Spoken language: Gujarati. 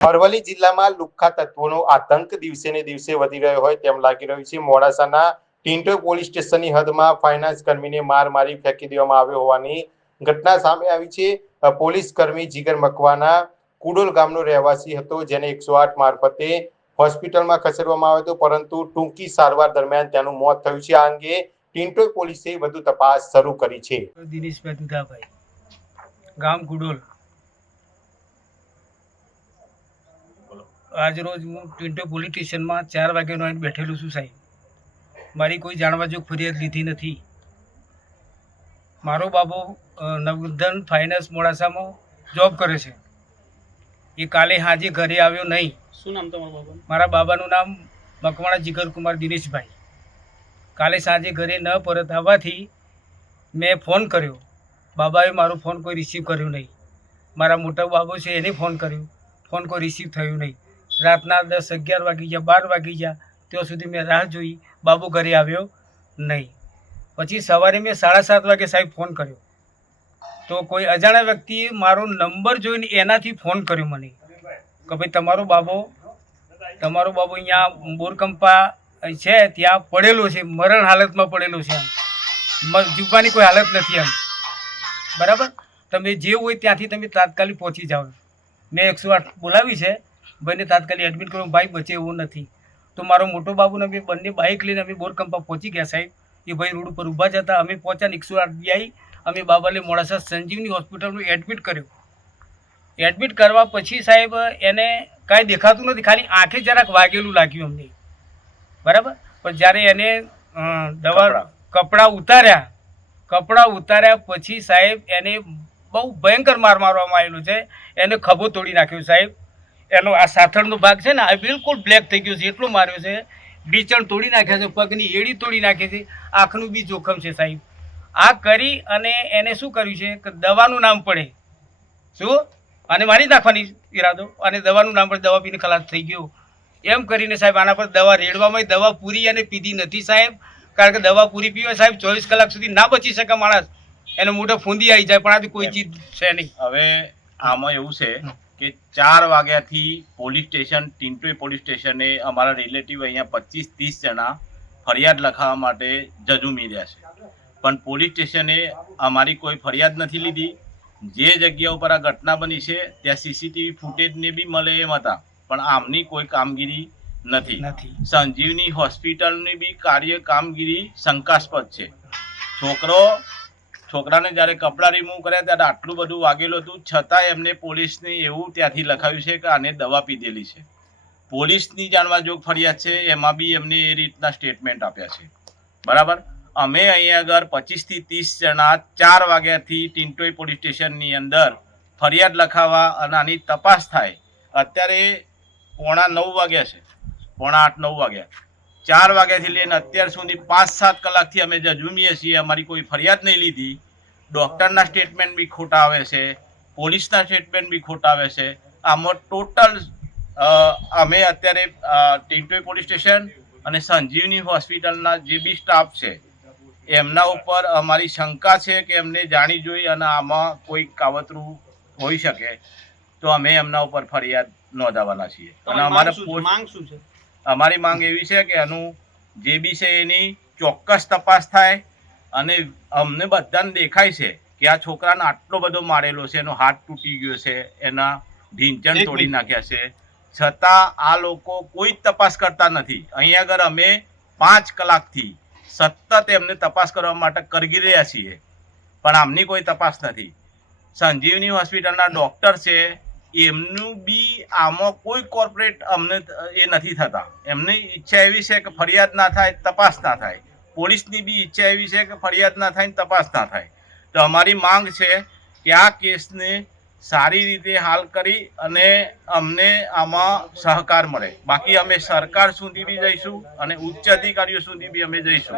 અરવલ્લી જિલ્લામાં લુખ્ખા તત્વોનો આતંક દિવસે ને દિવસે વધી રહ્યો હોય તેમ લાગી રહ્યું છે। મોડાસાના ટિન્ટો પોલીસ સ્ટેશનની હદમાં ફાઇનાન્સ કર્મીને માર મારી ફેંકી દેવામાં આવ્યો હોવાની ઘટના સામે આવી છે। પોલીસ કર્મી જીગર મકવાના કુડોલ ગામનો રહેવાસી હતો, જેને 108 મારફતે હોસ્પિટલમાં ખસેડવામાં આવ્યો હતો, પરંતુ ટૂંકી સારવાર દરમિયાન તેનું મોત થયું છે। આ અંગે ટિન્ટો પોલીસે વધુ તપાસ શરૂ કરી છે। દિનેશભાઈ દુધાભાઈ, ગામ કુડોલ। આજ રોજ હું ટિન્ટો પોલીસ સ્ટેશનમાં 4 વાગ્યાનો આવીને બેઠેલો છું સાહેબ। મારી કોઈ જાણવા જોગ ફરિયાદ લીધી નથી। મારો બાબો નવધન ફાઇનાન્સ મોડાસામાં જોબ કરે છે। એ કાલે સાંજે ઘરે આવ્યો નહીં। શું નામ તમારા બાબાનું? મારા બાબાનું નામ મકવાણા જીગરકુમાર દિનેશભાઈ। કાલે સાંજે ઘરે ન પરત આવવાથી મેં ફોન કર્યો। બાબાએ મારો ફોન કોઈ રિસીવ કર્યો નહીં। મારા મોટા બાબો છે એને ફોન કર્યો, ફોન કોઈ રિસીવ થયું નહીં। રાતના 10, 11 વાગી ગયા, 12 વાગી ગયા, ત્યાં સુધી મેં રાહ જોઈ, બાબુ ઘરે આવ્યો નહીં। પછી સવારે મેં 7:30 વાગે સાહેબ ફોન કર્યો, તો કોઈ અજાણ્યા વ્યક્તિએ મારો નંબર જોઈને એનાથી ફોન કર્યો મને કે ભાઈ તમારો બાબો અહીંયા બોરકંપા છે ત્યાં પડેલો છે, મરણ હાલતમાં પડેલો છે, એમ જીવવાની કોઈ હાલત નથી એમ, બરાબર? તમે જે હોય ત્યાંથી તમે તાત્કાલિક પહોંચી જાઓ। મેં 108 બોલાવી છે, ભાઈને તાત્કાલિક એડમિટ કરો, ભાઈ બચે એવું નથી। તો મારો મોટો બાબુને અમે બંને બાઇક લઈને અમે બોરકંપા પહોંચી ગયા સાહેબ। એ ભાઈ રોડ ઉપર ઊભા જ હતા। અમે પહોંચ્યા 108 આવી, અમે બાબાને મોડાસા સંજીવની હોસ્પિટલમાં એડમિટ કર્યો। એડમિટ કરવા પછી સાહેબ એને કાંઈ દેખાતું નથી, ખાલી આંખે જરાક વાગેલું લાગ્યું અમને, બરાબર? પણ જ્યારે એને કપડાં ઉતાર્યા પછી સાહેબ એને બહુ ભયંકર માર મારવામાં આવેલું છે। એને ખભો તોડી નાખ્યો સાહેબ। એનો આ સાથળનો ભાગ છે ને આ બિલકુલ બ્લેક થઈ ગયો છે, એટલો માર્યો છે। બીચણ તોડી નાખ્યા છે, પગની એડી તોડી નાખી છે, આંખનું બી જોખમ છે સાહેબ। આ કરી અને એને શું કર્યું છે કે દવાનું નામ પડે શું અને મારી નાખવાની ઈરાદો, અને દવાનું નામ પડે દવા પીને ખલાસ થઈ ગયો એમ કરીને સાહેબ આના પર દવા રેડવામાં, દવા પૂરી અને પીધી નથી સાહેબ। કારણ કે દવા પૂરી પીવા સાહેબ 24 કલાક સુધી ના બચી શકે માણસ, એને મોઢે ફૂંદી આવી જાય, પણ આ કોઈ ચીજ છે નહીં। હવે આમાં એવું છે કે 4 વાગ્યાથી પોલીસ સ્ટેશન, ટિન્ટો પોલીસ સ્ટેશને અમારા રિલેટિવ અહીંયા 25-30 જણા ફરિયાદ લખાવવા માટે જજુમી રહ્યા છે, પણ પોલીસ સ્ટેશને અમારી કોઈ ફરિયાદ નથી લીધી। જે જગ્યા ઉપર આ ઘટના બની છે ત્યાં સીસીટીવી ફૂટેજને બી મળે એમ હતા, પણ આમની કોઈ કામગીરી નથી। સંજીવની હોસ્પિટલની બી કામગીરી શંકાસ્પદ છે। છોકરાને જ્યારે કપડાં રિમૂવ કર્યા ત્યારે આટલું બધું વાગેલું હતું, છતાં એમને પોલીસને એવું ત્યાંથી લખાવ્યું છે કે આને દવા પીધેલી છે। પોલીસની જાણવા જોગ ફરિયાદ છે, એમાં બી એમને એ રીતના સ્ટેટમેન્ટ આપ્યા છે, બરાબર? અમે અહીંયા આગળ 25 થી 30 જણા 4 વાગ્યાથી ટિન્ટો પોલીસ સ્ટેશનની અંદર ફરિયાદ લખાવવા અને આની તપાસ થાય। અત્યારે 8:45 વાગ્યા છે, 8:45-9 વાગ્યા, 4 વાગ્યાથી લઈને અત્યાર સુધી 5-7 કલાકથી અમે જજુમીએ છીએ। અમારી કોઈ ફરિયાદ નહીં લીધી। ડૉક્ટરના સ્ટેટમેન્ટ બી ખોટા આવે છે, પોલીસના સ્ટેટમેન્ટ બી ખોટા આવે છે। આમાં ટોટલ અમે અત્યારે ટિન્ટો પોલીસ સ્ટેશન અને સંજીવની હોસ્પિટલના જે બી સ્ટાફ છે એમના ઉપર અમારી શંકા છે કે એમને જાણી જોઈ અને આમાં કોઈ કાવતરું હોઈ શકે, તો અમે એમના ઉપર ફરિયાદ નોંધાવવાના છીએ। અને અમારી માંગ એવી છે કે એનું જે બી છે એની ચોક્કસ તપાસ થાય, અને અમને બધાને દેખાય છે કે આ છોકરાને આટલો બધો મારેલો છે, એનો હાથ તૂટી ગયો છે, એના ઢીંચણ તોડી નાખ્યા છે, છતાં આ લોકો કોઈ તપાસ કરતા નથી। અહીંયા આગળ અમે 5 કલાકથી સતત એમને તપાસ કરવા માટે કરગી રહ્યા છીએ, પણ આમની કોઈ તપાસ નથી। સંજીવની હોસ્પિટલના ડૉક્ટર છે, એમનું બી આમાં કોઈ કોર્પોરેટ અમને એ નથી થતા। એમની ઈચ્છા એવી છે કે ફરિયાદ ના થાય, તપાસ ના થાય। પોલીસની બી ઈચ્છા એવી છે કે ફરિયાદ ના થાય, તપાસ ના થાય। તો અમારી માંગ છે કે આ કેસને સારી રીતે હાલ કરી અને અમને આમાં સહકાર મળે। બાકી અમે સરકાર સુધી બી જઈશું અને ઉચ્ચ અધિકારીઓ સુધી બી અમે જઈશું।